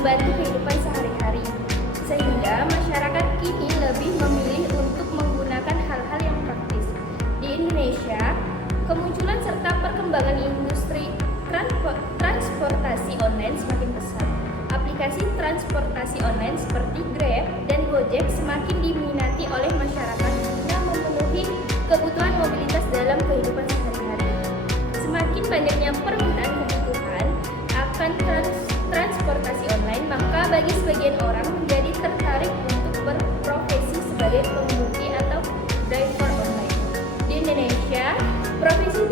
membantu kehidupan sehari-hari, sehingga masyarakat kini lebih memilih untuk menggunakan hal-hal yang praktis. Di Indonesia, kemunculan serta perkembangan industri transportasi online semakin pesat. Aplikasi transportasi online seperti Grab dan Gojek semakin diminati oleh masyarakat guna memenuhi kebutuhan mobilitas dalam kehidupan sehari-hari. Semakin banyaknya permintaan kebutuhan akan transportasi online, maka bagi sebagian orang menjadi tertarik untuk berprofesi sebagai pengemudi atau driver online. Di Indonesia, profesi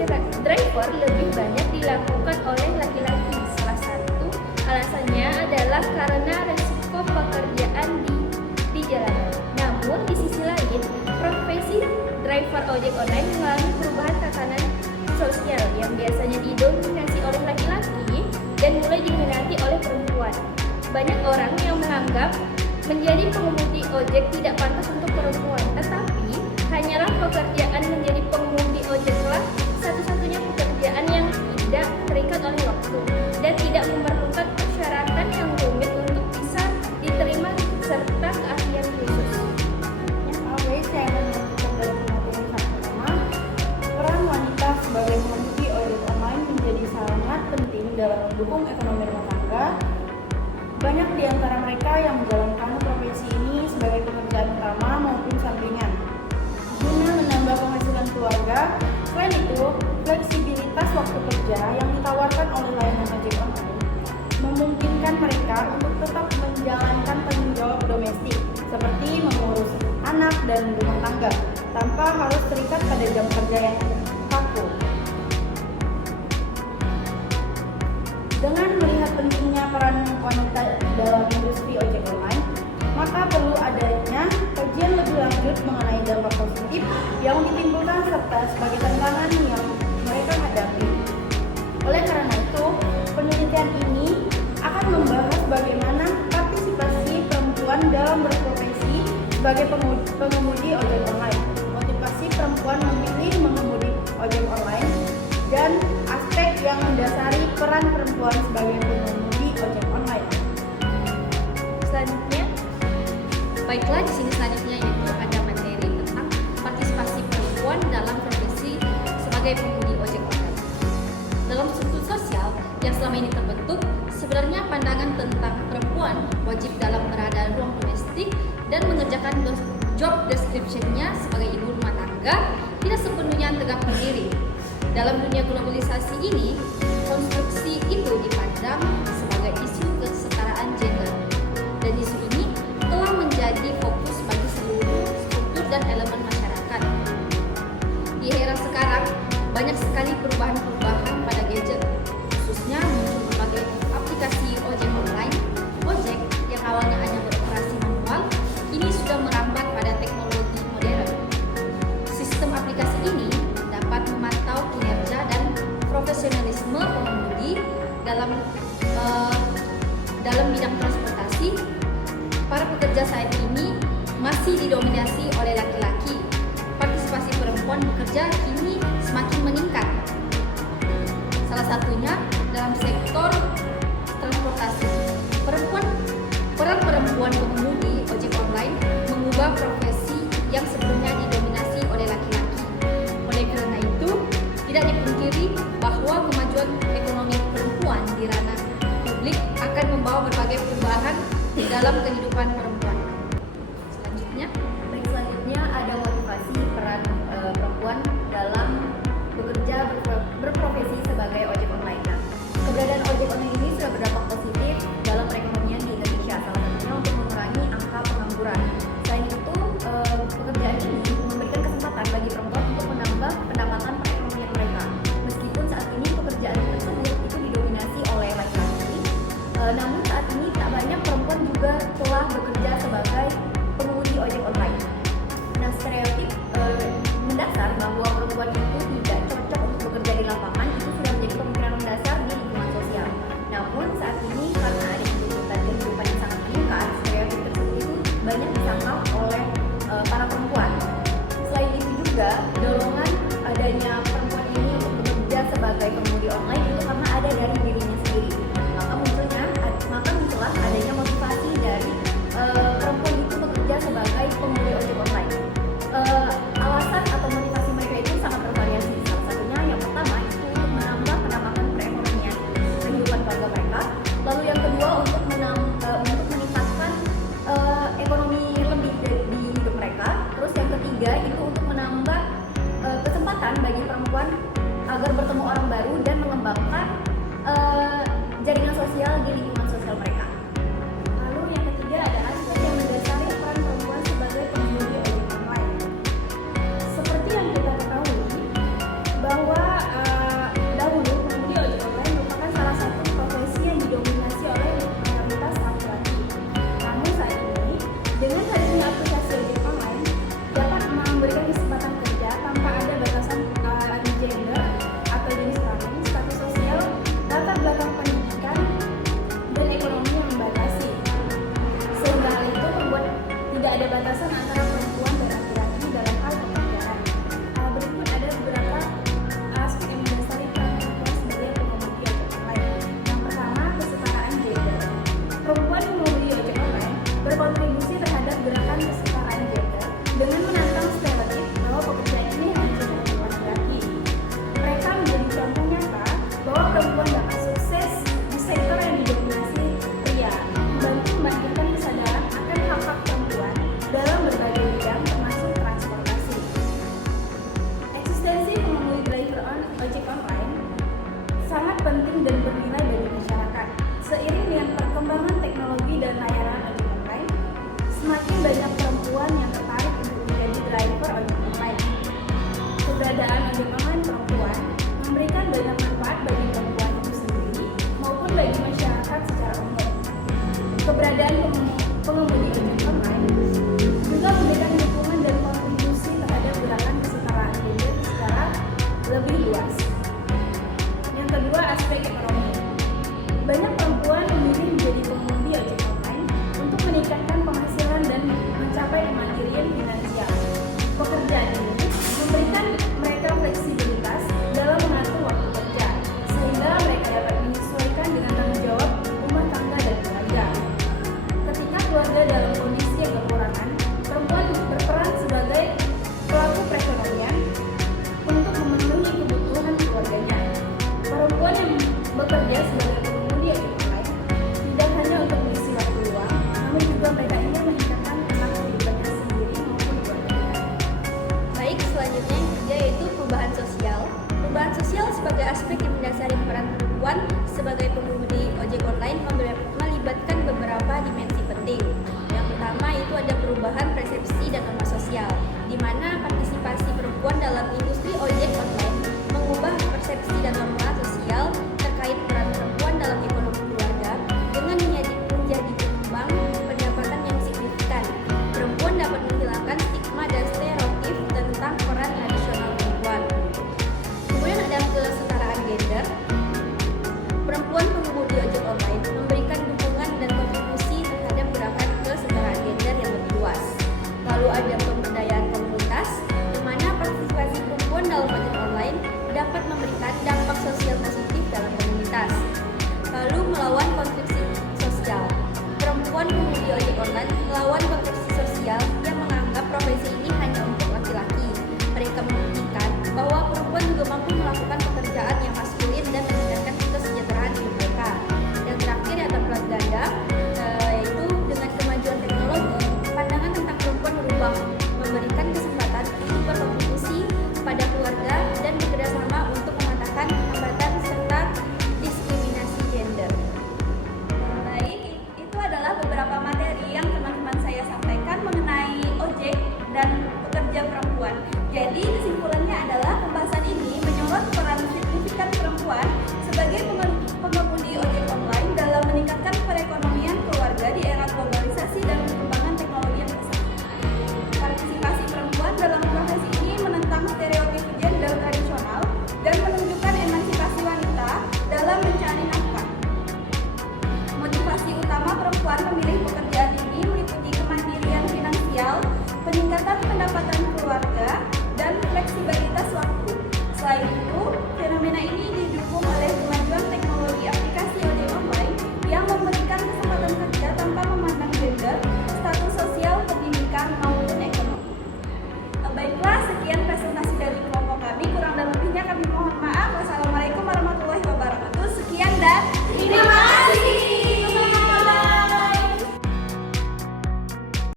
driver lebih banyak dilakukan oleh laki-laki. Salah satu alasannya adalah karena resiko pekerjaan di jalanan. Namun di sisi lain, profesi driver ojek online mengalami perubahan tatanan sosial yang biasanya didominasi oleh laki-laki dan mulai diminati oleh perempuan. Banyak orang yang menganggap menjadi pengemudi ojek tidak pantas untuk perempuan, tetapi hanyalah pekerjaan menjadi pengemudi ojeklah satu-satunya pekerjaan yang tidak terikat oleh waktu dan tidak memerlukan persyaratan yang rumit untuk bisa diterima serta keahlian khusus. Saya melanjutkan dari materi yang pertama, peran wanita sebagai pengemudi ojek online menjadi sangat penting dalam mendukung ekonomi rumah tangga. Banyak di antara mereka yang menjalankan profesi ini sebagai pekerjaan utama maupun sampingan guna menambah penghasilan keluarga. Selain itu, fleksibilitas waktu kerja yang ditawarkan oleh layanan ojek online memungkinkan mereka untuk tetap menjalankan tanggung jawab domestik seperti mengurus anak dan rumah tangga tanpa harus terikat pada jam kerja yang kaku. Dengan melihat pentingnya peran wanita dalam industri ojek online, maka perlu adanya kajian lebih lanjut mengenai dampak positif yang ditimbulkan serta sebagai tantangan yang mereka hadapi. Oleh karena itu, penelitian ini akan membahas bagaimana partisipasi perempuan dalam berprofesi sebagai pengemudi ojek online, motivasi perempuan memilih mengemudi ojek online, dan aspek yang mendasari peran perempuan sebagai pengemudi ojek online. Selanjutnya, baiklah di sini selanjutnya yaitu ada materi tentang partisipasi perempuan dalam profesi sebagai pengemudi ojek online. Dalam struktur sosial yang selama ini terbentuk, sebenarnya pandangan tentang perempuan wajib dalam berada ruang domestik dan mengerjakan job description-nya sebagai ibu rumah tangga tidak sepenuhnya tegak berdiri. Dalam dunia globalisasi ini, konstruksi itu dipandang sebagai isu kesetaraan gender, dan isu ini telah menjadi fokus bagi seluruh struktur dan elemen masyarakat. Di era sekarang, banyak sekali perubahan-perubahan pada gadget, khususnya muncul berbagai aplikasi ojek online. Ojek yang awalnya hanya beroperasi manual, kini sudah merambat pada teknologi modern. Sistem aplikasi ini dapat memantau kinerja dan profesionalisme pengemudi dalam bidang transportasi. Para pekerja saat ini masih didominasi oleh laki-laki. Partisipasi perempuan bekerja kini semakin meningkat. Salah satunya dalam sektor transportasi. Peran perempuan pengemudi ojek online mengubah profesi yang sebelumnya didominasi oleh laki-laki. Oleh karena itu, tidak dipungkiri bahwa kemajuan ekonomi perempuan di ranah publik akan membawa berbagai perubahan dalam kehidupan perempuan. Selanjutnya ada motivasi peran perempuan dalam bekerja berprofesi sebagai ojek online. Nah, keberadaan ojek online ini sudah berdampak positif dalam perekonomian di Indonesia, salah satunya untuk mengurangi angka pengangguran. Selain itu, pekerjaan ini memberikan kesempatan bagi perempuan untuk menambah pendapatan perekonomian mereka. Meskipun saat ini pekerjaan tersebut itu didominasi oleh laki-laki, namun saat ini tak banyak perempuan juga telah bekerja sebagai pengemudi ojek online. Nah, stereotip mendasar bahwa perempuan itu tidak cocok untuk bekerja di lapangan itu sudah menjadi pemikiran mendasar di lingkungan sosial. Namun saat ini karena ada tuntutan kehidupan yang sangat meningkat, stereotip tersebut itu banyak disangkal oleh para perempuan. Selain itu juga dorongan adanya perempuan ini untuk bekerja sebagai pengemudi online itu karena ada dari dirinya sendiri. Maka muncullah adanya orang baru dan